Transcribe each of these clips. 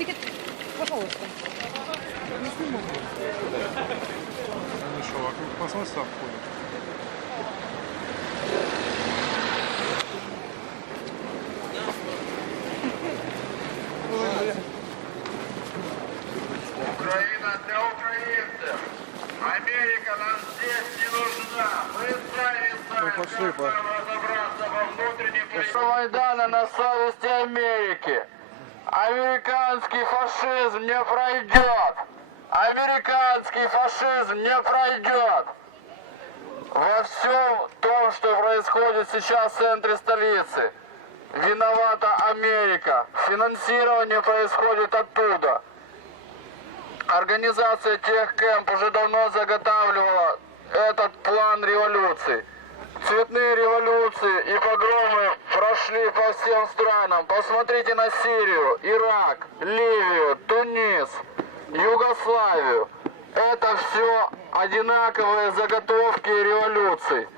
Тільки, пожалуйста. Они что, вокруг посольства обходят? Украина для украинцев. Америка нам здесь не нужна. Мы сами знаем, Ну, пошли, как нам разобраться во внутренних... Майдана на совести Америки. Американский фашизм не пройдет. Американский фашизм не пройдет. Во всем том, что происходит сейчас в центре столицы, виновата Америка. Финансирование происходит оттуда. Организация Техкэмп уже давно заготавливала этот план революции. Цветные революции и погромы прошли по всем странам. Посмотрите на Сирию, Ирак, Ливию, Тунис, Югославию. Это все одинаковые заготовки революций.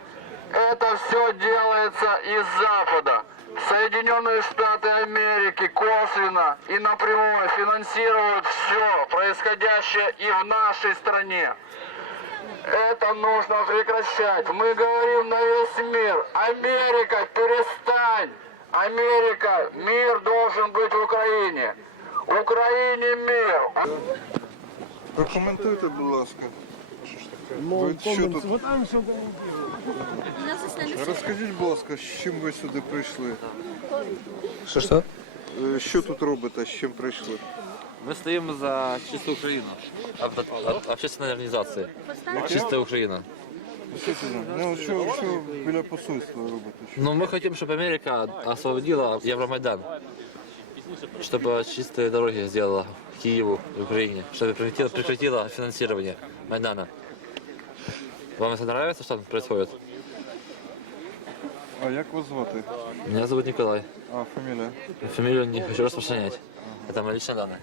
Это все делается из Запада. Соединенные Штаты Америки косвенно и напрямую финансируют все происходящее и в нашей стране. Это нужно прекращать. Мы говорим на весь мир. Америка, перестань! Америка, мир должен быть в Украине. Украине мир. Прокоментуйте, будь ласка. Ви що тут? Розкажіть, будь ласка, з чим ви сюди прийшли? Що Що тут робите, з чим прийшли? Ми стоїмо за чисту Україну. Об- об- Общественна організація. Чиста Україна. Ну, що, що біля посольства робите? Що? Ну, мы хотим, чтобы Америка освободила Евромайдан. Чтобы чистые дороги сделала Киеву и Украине. Чтобы прекратила, прекратила финансирование Майдана. Вам это нравится, что там происходит? А як вас звати? Меня зовут Николай. А, фамілія? Фамилию не хочу распространять. Это мои личные данные.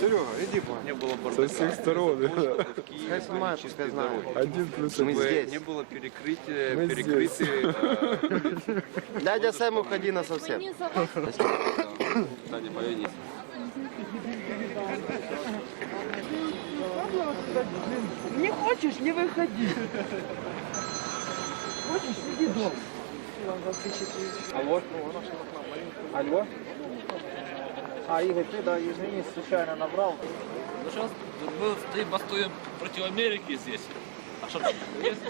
Серега, іди по. Не було Со всех сторон. Пускай снимают, пускай знают. Один плюс Мы здесь. Не было перекрытия, Мы перекрытия. Дядя Сэм, уходи на совсем. Кстати, поведись. Не хочешь, не выходи. Хочешь, сиди дома. Алло? Алло? А, Игорь, ты, да, извини, случайно набрал. Ну сейчас мы стоим, бастуем против Америки здесь. А что есть?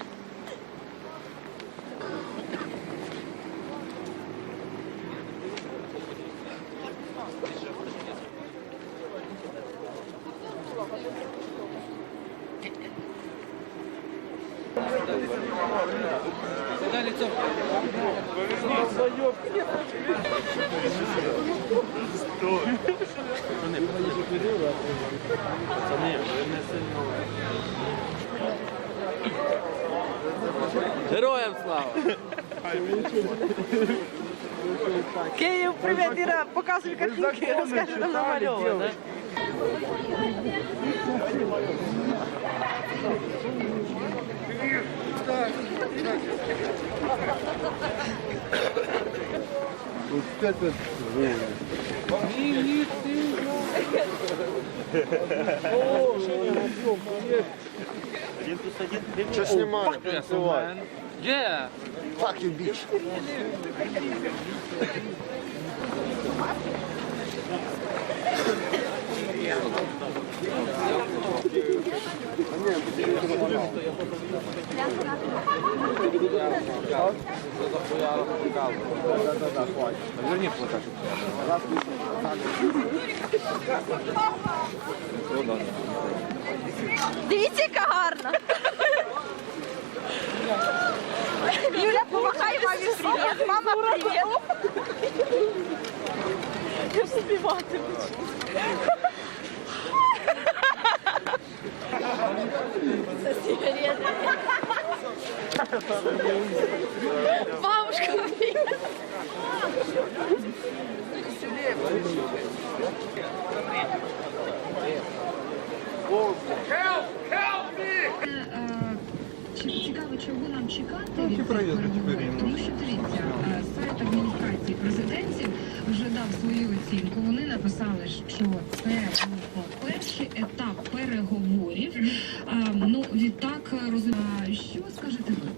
Героям слава! Киев, привет, Ира, показывай картинки, что снимали? Танцевать. Yeah! Fuck you, bitch. Дивіться, яка гарна. Юля, помахай мамі привіт. Мама, привіт. Я ж співатиму. Це Бабушка Help! Цікаво, чого нам чекати від перемоги, тому що дивіться, е, сайт адміністрації президентів вже дав свою оцінку. Вони написали, що це був перший етап переговорів. Е, ну відтак е, розумію, що скажете ви?